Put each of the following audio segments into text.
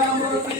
Vamos,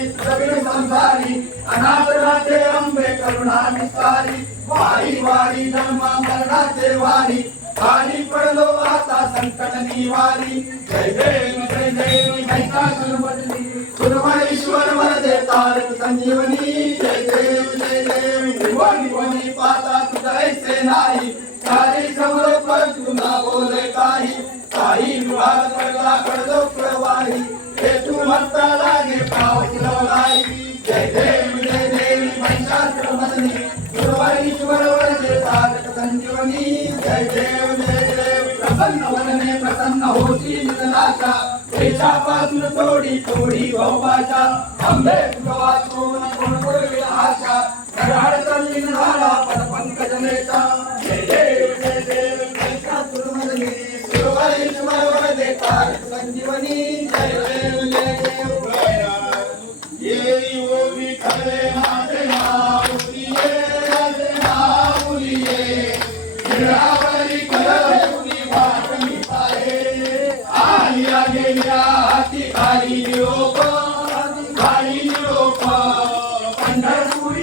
सारी सभी संसारी अनाथ राते अम्बे करुणा निस्तारी वारी वारी नमा मरणा ते वारी काली पढ़ लो आता संकट निवारी जय देव जय देव महिता सुरमणि सुरमणि ईश्वर वर दे तारक संजीवनी जय देव जय देव निवारी वनी पाता तुझे से नारी सारी समरो பாசுர தோடி தோடி பாபாச்சா அம்பே குவாசுமன கொண கொடுவில ஆச்சா கரஹட தள்ளின நாடா பத பங்கஜமேச்சா ஜெய ஜெய ஜெய ஜெய குருமதனி சுரவரை சுமரவர தேத்தார் சஞ்சீவனி ஜெய ஜெய ஜெய ஏறி ஓவி கலே மாதே மாவுலியே மாவுலியே ராவரி கலா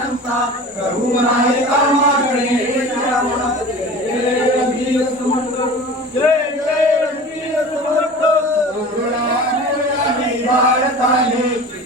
تساں گرو نہي کام آڻڻي جا منھن پي جي جي جي رڪي رڪي